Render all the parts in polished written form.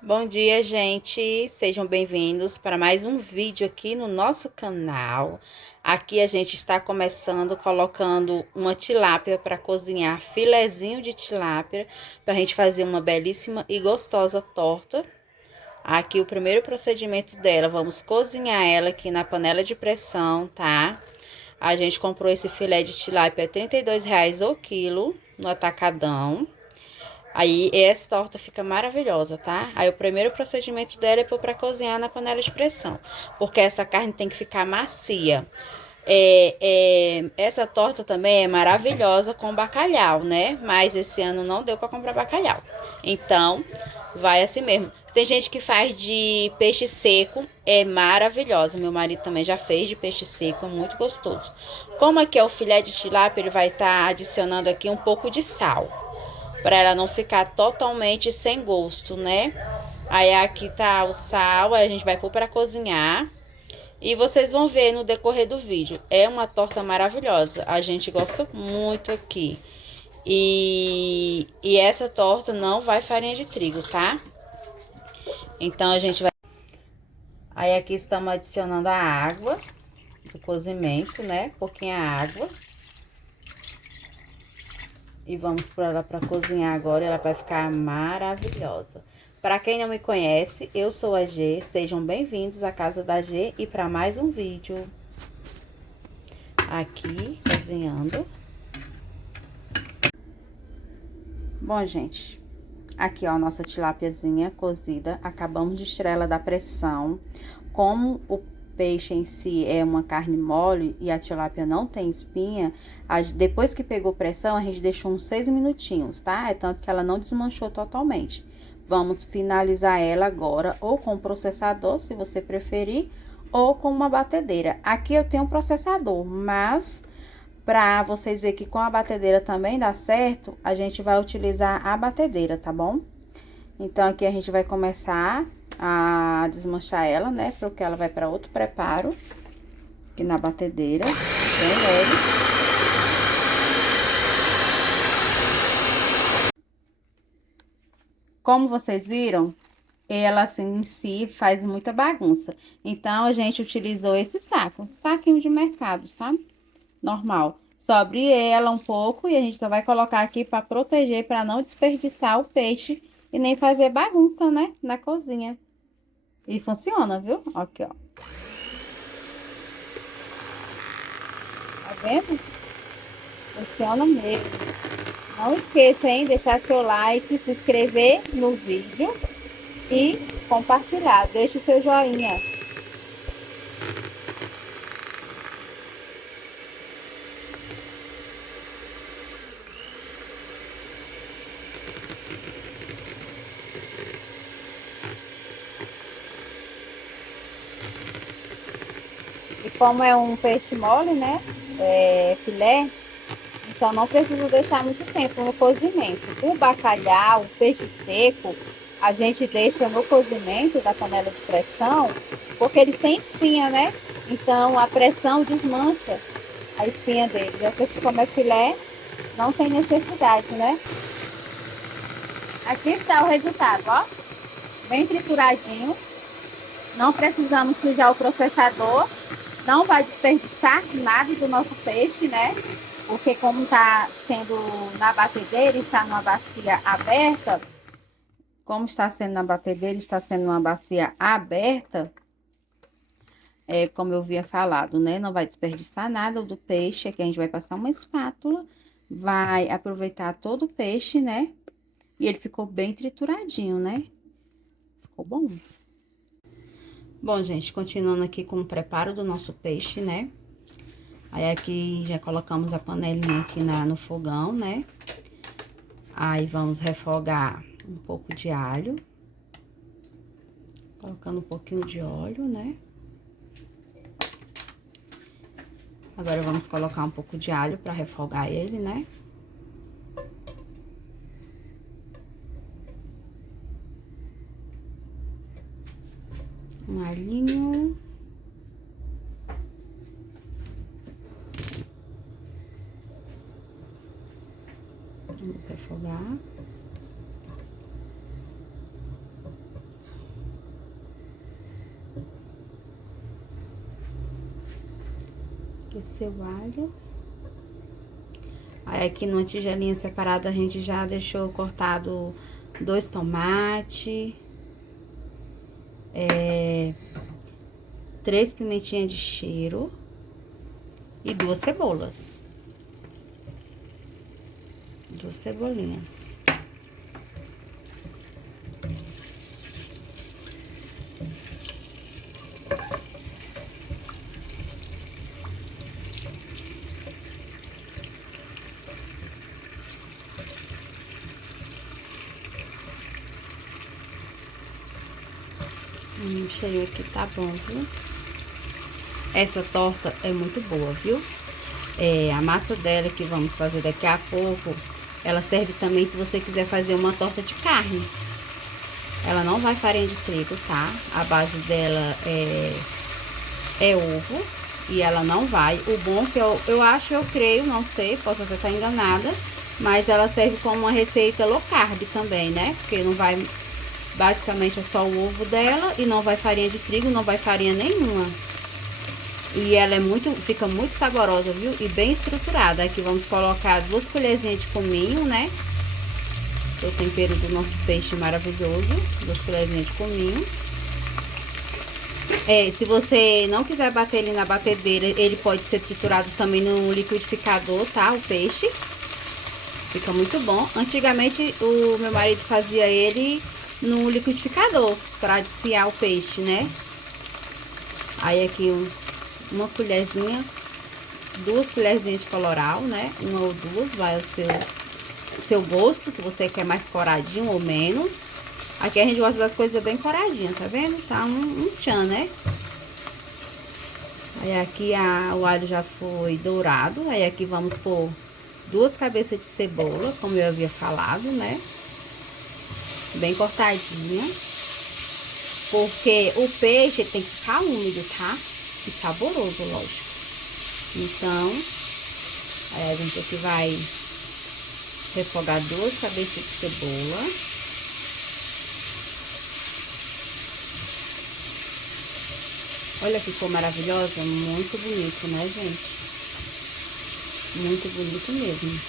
Bom dia, gente. Sejam bem-vindos para mais um vídeo aqui no nosso canal. Aqui a gente está começando colocando uma tilápia para cozinhar, filezinho de tilápia, para a gente fazer uma belíssima e gostosa torta. Aqui o primeiro procedimento dela, vamos cozinhar ela aqui na panela de pressão, tá? A gente comprou esse filé de tilápia a R$ 32 o quilo no atacadão. Aí essa torta fica maravilhosa, tá? Aí o primeiro procedimento dela é pôr pra cozinhar na panela de pressão, porque essa carne tem que ficar macia. Essa torta também é maravilhosa com bacalhau, né? Mas esse ano não deu pra comprar bacalhau. Então, vai assim mesmo. Tem gente que faz de peixe seco, é maravilhosa. Meu marido também já fez de peixe seco, é muito gostoso. Como aqui é o filé de tilápia, ele vai estar adicionando aqui um pouco de sal para ela não ficar totalmente sem gosto, né? Aí aqui tá o sal, aí a gente vai pôr para cozinhar e vocês vão ver no decorrer do vídeo. É uma torta maravilhosa, a gente gosta muito aqui. E essa torta não vai farinha de trigo, tá? Então a gente vai. Aí aqui estamos adicionando a água do cozimento, né? Pouquinha água. E vamos por ela para cozinhar agora, ela vai ficar maravilhosa. Para quem não me conhece, eu sou a G, sejam bem-vindos à casa da G e para mais um vídeo aqui cozinhando. Bom, gente, aqui ó, a nossa tilápiazinha cozida, acabamos de tirar ela da pressão. Como o peixe em si é uma carne mole e a tilápia não tem espinha, depois que pegou pressão, a gente deixou uns 6 minutinhos, tá? É tanto que ela não desmanchou totalmente. Vamos finalizar ela agora ou com o processador, se você preferir, ou com uma batedeira. Aqui eu tenho um processador, mas para vocês verem que com a batedeira também dá certo, a gente vai utilizar a batedeira, tá bom? Então, aqui a gente vai começar a desmanchar ela, né? Porque ela vai para outro preparo, aqui na batedeira, bem leve. Como vocês viram, ela assim em si faz muita bagunça. Então, a gente utilizou esse saco, saquinho de mercado, sabe? Normal. Sobre ela um pouco e a gente só vai colocar aqui para proteger, para não desperdiçar o peixe e nem fazer bagunça, né? Na cozinha. E funciona, viu? Aqui, ó. Tá vendo? Funciona mesmo. Não esqueça, hein? Deixar seu like, se inscrever no vídeo e compartilhar. Deixe o seu joinha. E como é um peixe mole, né? Filé, então não precisa deixar muito tempo no cozimento. O bacalhau, o peixe seco, a gente deixa no cozimento da panela de pressão, porque eles têm espinha, né? Então a pressão desmancha a espinha deles. Essa que como é filé, não tem necessidade, né? Aqui está o resultado, ó. Bem trituradinho. Não precisamos sujar o processador. Não vai desperdiçar nada do nosso peixe, né? Porque como está sendo na batedeira, está numa bacia aberta, como está sendo na batedeira, está sendo uma bacia aberta, como eu havia falado, né? Não vai desperdiçar nada do peixe, aqui a gente vai passar uma espátula, vai aproveitar todo o peixe, né? E ele ficou bem trituradinho, né? Ficou bom. Bom, gente, continuando aqui com o preparo do nosso peixe, né? Aí aqui já colocamos a panelinha aqui no fogão, né? Aí vamos refogar um pouco de alho. Colocando um pouquinho de óleo, né? Agora vamos colocar um pouco de alho para refogar ele, né? Um alhinho. Vamos refogar. esse seu alho. Aí aqui numa tigelinha separada a gente já deixou cortado 2 tomates, 3 pimentinhas de cheiro e 2 cebolas. 2 cebolinhas. O cheiro aqui tá bom, viu? Essa torta é muito boa, viu? A massa dela que vamos fazer daqui a pouco, ela serve também se você quiser fazer uma torta de carne. Ela não vai farinha de trigo, tá? A base dela é ovo e ela não vai. O bom que eu acho, eu creio, não sei, posso até estar enganada, mas ela serve como uma receita low carb também, né? Porque não vai, basicamente é só o ovo dela e não vai farinha de trigo, não vai farinha nenhuma. E ela fica muito saborosa, viu? E bem estruturada. Aqui vamos colocar 2 colherzinhas de cominho, né? O tempero do nosso peixe maravilhoso. 2 colherzinhas de cominho. Se você não quiser bater ele na batedeira, ele pode ser triturado também no liquidificador, tá? O peixe. Fica muito bom. Antigamente, o meu marido fazia ele no liquidificador para desfiar o peixe, né? Aí aqui uma colherzinha, 2 colherzinhas de colorau, né? Uma ou 2, vai ao seu gosto, se você quer mais coradinho ou menos. Aqui a gente gosta das coisas bem coradinhas, tá vendo? Tá um tchan, né? Aí aqui o alho já foi dourado. Aí aqui vamos pôr 2 cabeças de cebola, como eu havia falado, né? Bem cortadinha. Porque o peixe tem que ficar úmido, tá? E saboroso, lógico. Então, aí a gente aqui vai refogar 2 cabeças de cebola. Olha que cor maravilhosa, muito bonito, né, gente? Muito bonito mesmo.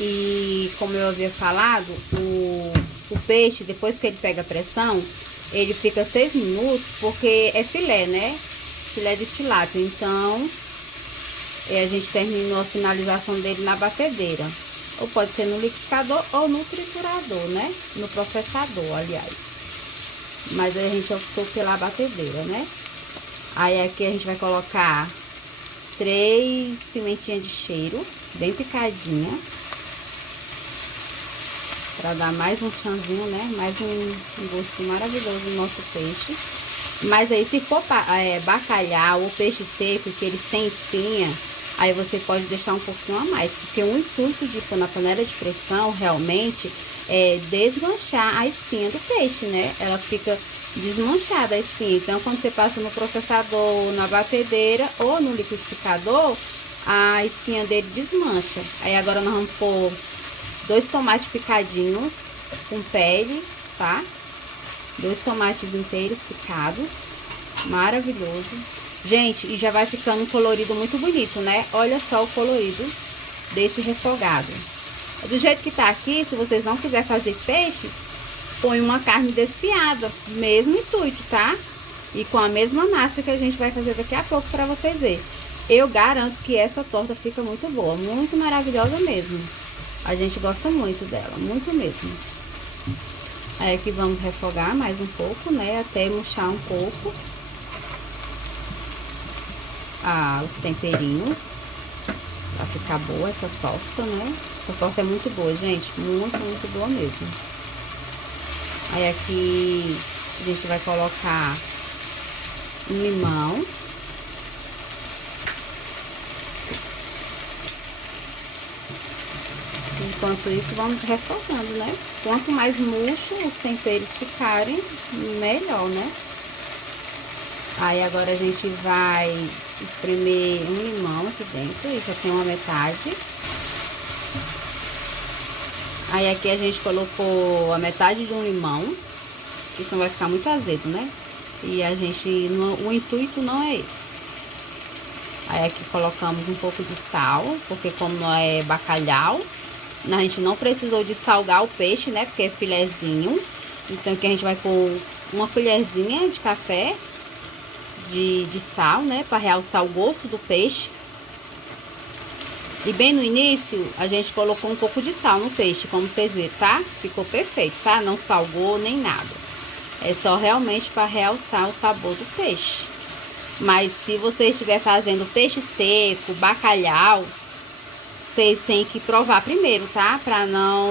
E como eu havia falado, o peixe, depois que ele pega pressão, ele fica 6 minutos, porque é filé, né? Filé de tilápia. Então, a gente terminou a finalização dele na batedeira. Ou pode ser no liquidificador ou no triturador, né? No processador, aliás. Mas aí a gente optou pela batedeira, né? Aí aqui a gente vai colocar 3 pimentinhas de cheiro, bem picadinha. Pra dar mais um chanzinho, né? Mais um gosto maravilhoso no nosso peixe. Mas aí, se for bacalhau ou peixe seco, que eles têm espinha, aí você pode deixar um pouquinho a mais. Porque o intuito de pôr na panela de pressão, realmente, é desmanchar a espinha do peixe, né? Ela fica desmanchada a espinha. Então, quando você passa no processador, na batedeira ou no liquidificador, a espinha dele desmancha. Aí agora nós vamos pôr 2 tomates picadinhos com pele, tá? 2 tomates inteiros picados. Maravilhoso. Gente, e já vai ficando um colorido muito bonito, né? Olha só o colorido desse refogado. Do jeito que tá aqui, se vocês não quiserem fazer peixe, põe uma carne desfiada, mesmo intuito, tá? E com a mesma massa que a gente vai fazer daqui a pouco pra vocês verem. Eu garanto que essa torta fica muito boa, muito maravilhosa mesmo. A gente gosta muito dela, muito mesmo. Aí aqui vamos refogar mais um pouco, né? Até murchar um pouco. Os temperinhos. Pra ficar boa essa torta, né? Essa torta é muito boa, gente. Muito, muito boa mesmo. Aí aqui a gente vai colocar um limão. Enquanto isso, vamos refogando, né? Quanto mais murcho os temperos ficarem, melhor, né? Aí agora a gente vai espremer um limão aqui dentro, isso aqui é uma metade. Aí aqui a gente colocou a metade de um limão, que senão vai ficar muito azedo, né? E a gente, o intuito não é esse. Aí aqui colocamos um pouco de sal, porque como não é bacalhau, a gente não precisou de salgar o peixe, né? Porque é filezinho. Então aqui a gente vai pôr uma colherzinha de café de sal, né? Para realçar o gosto do peixe. E bem no início, a gente colocou um pouco de sal no peixe, como vocês viram, tá? Ficou perfeito, tá? Não salgou nem nada. É só realmente para realçar o sabor do peixe. Mas se você estiver fazendo peixe seco, bacalhau, vocês têm que provar primeiro, tá? Para não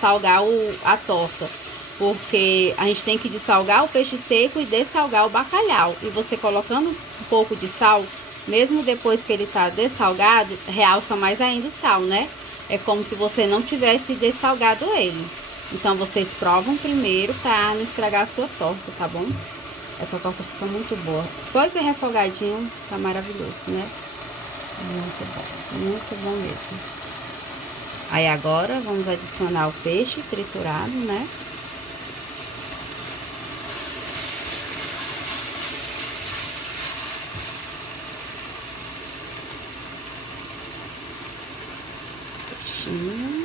salgar a torta. Porque a gente tem que dessalgar o peixe seco e dessalgar o bacalhau. E você colocando um pouco de sal, mesmo depois que ele tá dessalgado, realça mais ainda o sal, né? É como se você não tivesse dessalgado ele. Então vocês provam primeiro para não estragar a sua torta, tá bom? Essa torta fica muito boa. Só esse refogadinho tá maravilhoso, né? Muito bom mesmo. Aí agora vamos adicionar o peixe triturado, né? Peixinho.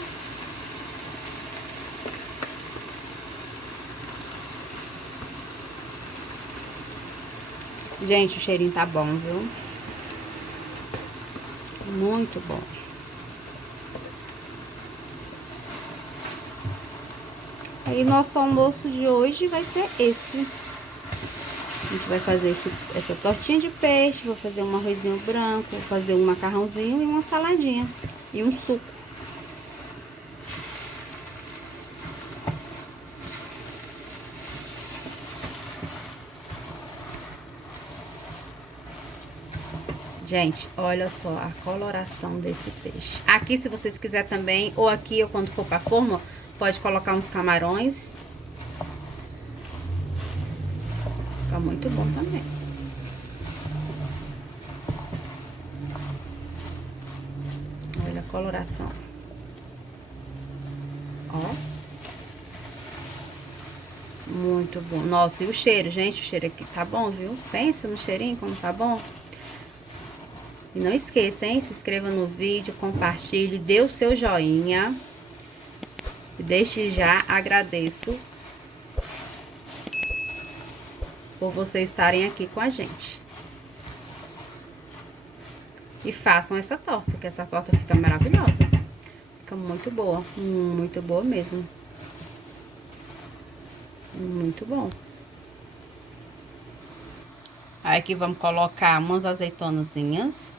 Gente, o cheirinho tá bom, viu? Muito bom. Aí nosso almoço de hoje vai ser esse. A gente vai fazer essa tortinha de peixe, vou fazer um arrozinho branco, vou fazer um macarrãozinho e uma saladinha. E um suco. Gente, olha só a coloração desse peixe. Aqui, se vocês quiserem também, ou aqui, ou quando for pra forma, pode colocar uns camarões. Fica muito bom também. Olha a coloração. Ó. Muito bom. Nossa, e o cheiro, gente? O cheiro aqui tá bom, viu? Pensa no cheirinho como tá bom. E não esqueça, hein? Se inscreva no vídeo, compartilhe, dê o seu joinha. E desde já agradeço por vocês estarem aqui com a gente. E façam essa torta, que essa torta fica maravilhosa. Fica muito boa mesmo. Muito bom. Aí aqui vamos colocar umas azeitonazinhas.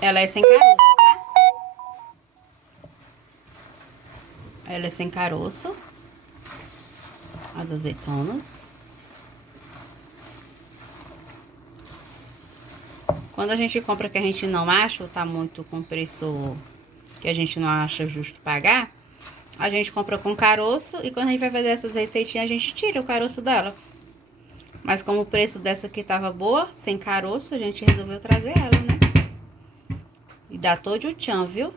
Ela é sem caroço, tá? Ela é sem caroço. As azeitonas. Quando a gente compra que a gente não acha, ou tá muito com preço que a gente não acha justo pagar, a gente compra com caroço e quando a gente vai fazer essas receitinhas, a gente tira o caroço dela. Mas como o preço dessa aqui tava boa, sem caroço, a gente resolveu trazer ela, né? E dá todo o tchan, viu?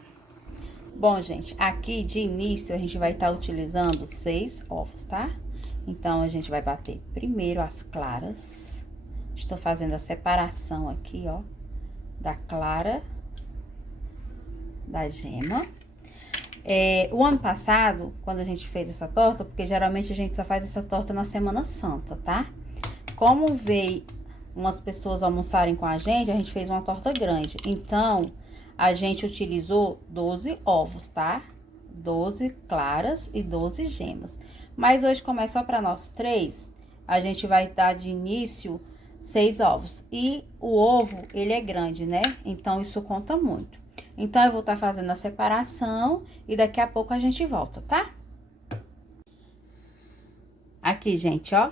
Bom, gente, aqui de início a gente vai estar utilizando 6 ovos, tá? Então, a gente vai bater primeiro as claras. Estou fazendo a separação aqui, ó, da clara, da gema. O ano passado, quando a gente fez essa torta, porque geralmente a gente só faz essa torta na Semana Santa, tá? Como veio umas pessoas almoçarem com a gente fez uma torta grande. Então, a gente utilizou 12 ovos, tá? 12 claras e 12 gemas. Mas hoje, como é só para nós 3, a gente vai dar de início 6 ovos. E o ovo, ele é grande, né? Então, isso conta muito. Então, eu vou estar fazendo a separação e daqui a pouco a gente volta, tá? Aqui, gente, ó.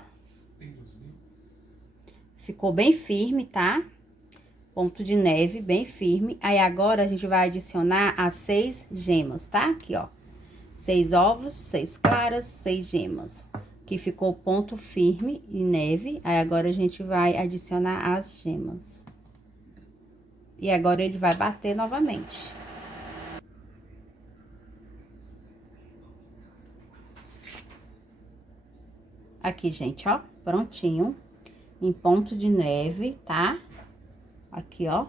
Ficou bem firme, tá? Ponto de neve, bem firme. Aí, agora, a gente vai adicionar as 6 gemas, tá? Aqui, ó. 6 ovos, 6 claras, 6 gemas. Que ficou ponto firme e neve. Aí, agora, a gente vai adicionar as gemas. E agora, ele vai bater novamente. Aqui, gente, ó, prontinho, em ponto de neve, tá? Aqui, ó.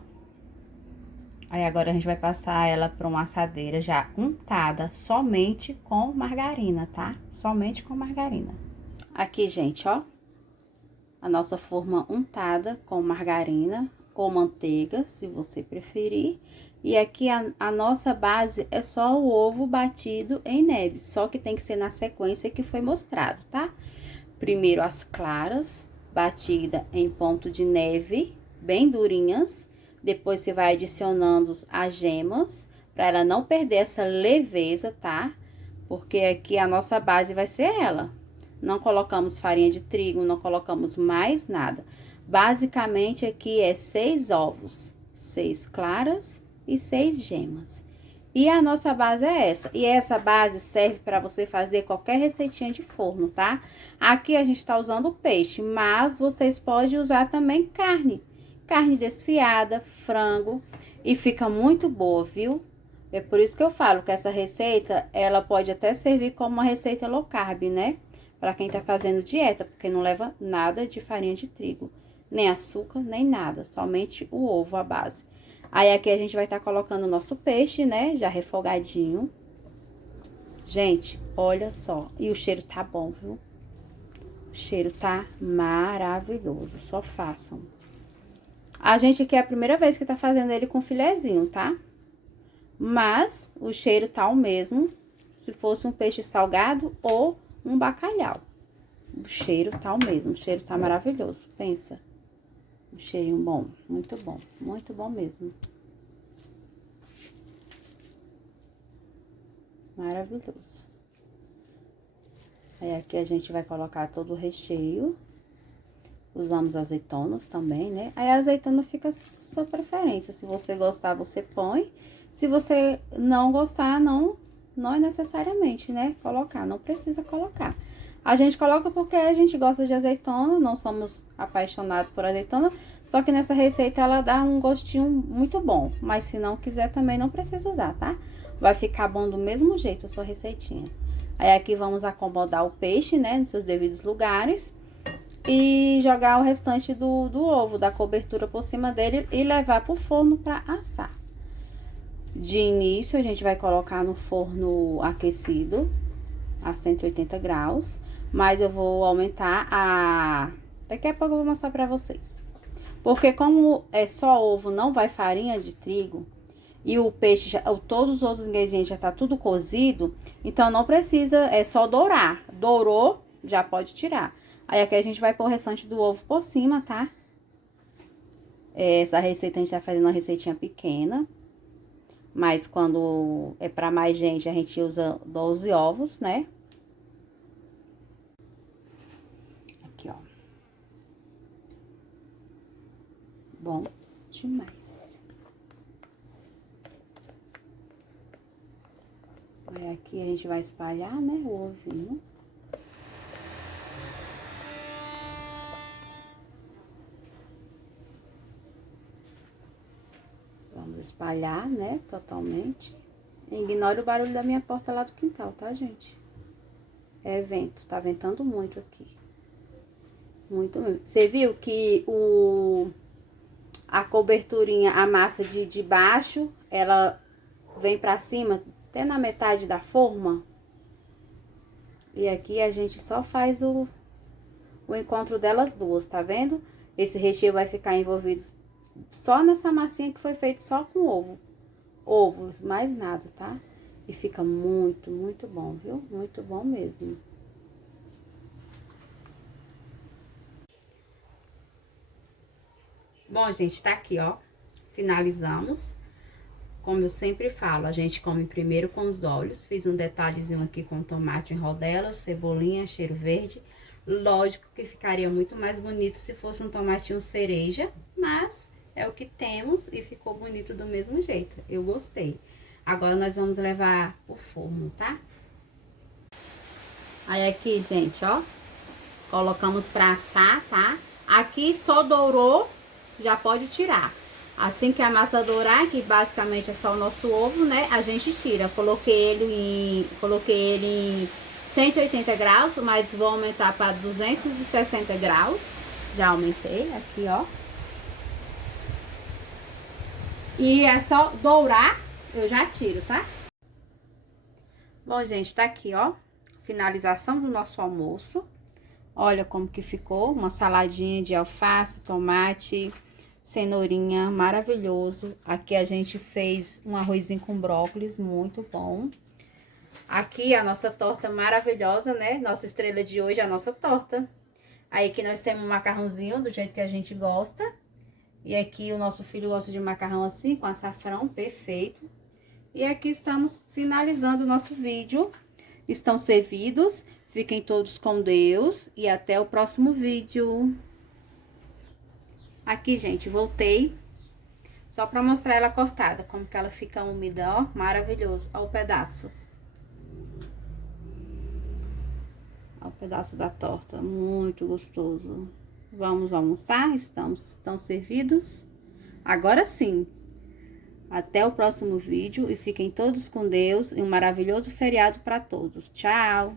Aí, agora a gente vai passar ela pra uma assadeira já untada somente com margarina, tá? Somente com margarina. Aqui, gente, ó, a nossa forma untada com margarina ou manteiga, se você preferir. E aqui a nossa base é só o ovo batido em neve, só que tem que ser na sequência que foi mostrado, tá? Primeiro as claras, batida em ponto de neve, bem durinhas. Depois você vai adicionando as gemas, para ela não perder essa leveza, tá? Porque aqui a nossa base vai ser ela. Não colocamos farinha de trigo, não colocamos mais nada. Basicamente, aqui é 6 ovos, 6 claras e 6 gemas. E a nossa base é essa. E essa base serve para você fazer qualquer receitinha de forno, tá? Aqui a gente tá usando peixe, mas vocês podem usar também carne. Carne desfiada, frango, e fica muito boa, viu? É por isso que eu falo que essa receita, ela pode até servir como uma receita low carb, né? Para quem tá fazendo dieta, porque não leva nada de farinha de trigo, nem açúcar, nem nada, somente o ovo, a base. Aí, aqui a gente vai estar colocando o nosso peixe, né, já refogadinho. Gente, olha só, e o cheiro tá bom, viu? O cheiro tá maravilhoso, só façam. A gente aqui é a primeira vez que tá fazendo ele com filezinho, tá? Mas o cheiro tá o mesmo, se fosse um peixe salgado ou um bacalhau. O cheiro tá o mesmo, o cheiro tá maravilhoso, pensa. Um cheirinho bom, muito bom mesmo. Maravilhoso. Aí, aqui a gente vai colocar todo o recheio. Usamos azeitonas também, né? Aí, a azeitona fica à sua preferência. Se você gostar, você põe. Se você não gostar, não é necessariamente, né? Colocar, não precisa colocar. A gente coloca porque a gente gosta de azeitona, não somos apaixonados por azeitona, só que nessa receita ela dá um gostinho muito bom, mas se não quiser também não precisa usar, tá? Vai ficar bom do mesmo jeito a sua receitinha. Aí, aqui vamos acomodar o peixe, né, nos seus devidos lugares e jogar o restante do ovo, da cobertura por cima dele e levar pro forno pra assar. De início, a gente vai colocar no forno aquecido a 180 graus. Mas eu vou aumentar daqui a pouco eu vou mostrar pra vocês. Porque como é só ovo, não vai farinha de trigo, e o peixe, todos os outros ingredientes já tá tudo cozido, então não precisa, é só dourar. Dourou, já pode tirar. Aí, aqui a gente vai pôr o restante do ovo por cima, tá? Essa receita a gente tá fazendo uma receitinha pequena. Mas quando é pra mais gente, a gente usa 12 ovos, né? Aqui, ó. Bom demais. Aí, aqui a gente vai espalhar, né, o ovinho. Vamos espalhar, né, totalmente. Ignore o barulho da minha porta lá do quintal, tá, gente? É vento, tá ventando muito aqui. Muito mesmo. Você viu que a coberturinha, a massa de baixo, ela vem pra cima, até na metade da forma. E aqui a gente só faz o encontro delas duas, tá vendo? Esse recheio vai ficar envolvido só nessa massinha que foi feito só com ovo. Ovos, mais nada, tá? E fica muito, muito bom, viu? Muito bom mesmo. Bom, gente, tá aqui, ó. Finalizamos. Como eu sempre falo, a gente come primeiro com os olhos. Fiz um detalhezinho aqui com tomate em rodelas, cebolinha, cheiro verde. Lógico que ficaria muito mais bonito se fosse um tomatinho cereja, mas é o que temos e ficou bonito do mesmo jeito. Eu gostei. Agora nós vamos levar pro forno, tá? Aí, aqui, gente, ó, colocamos pra assar, tá? Aqui só dourou, já pode tirar. Assim que a massa dourar, que basicamente é só o nosso ovo, né? A gente tira. Coloquei ele em 180 graus, mas vou aumentar para 260 graus. Já aumentei aqui, ó. E é só dourar, eu já tiro, tá? Bom, gente, tá aqui, ó, finalização do nosso almoço. Olha como que ficou, uma saladinha de alface, tomate, cenourinha, maravilhoso. Aqui a gente fez um arrozinho com brócolis, muito bom. Aqui a nossa torta maravilhosa, né? Nossa estrela de hoje é a nossa torta. Aí aqui nós temos um macarrãozinho do jeito que a gente gosta. E aqui o nosso filho gosta de macarrão assim, com açafrão, perfeito. E aqui estamos finalizando o nosso vídeo. Estão servidos. Fiquem todos com Deus e até o próximo vídeo. Aqui, gente, voltei. Só pra mostrar ela cortada, como que ela fica úmida, ó. Maravilhoso. Ó o pedaço. Ó o pedaço da torta, muito gostoso. Vamos almoçar? Estão servidos? Agora sim. Até o próximo vídeo e fiquem todos com Deus e um maravilhoso feriado para todos. Tchau!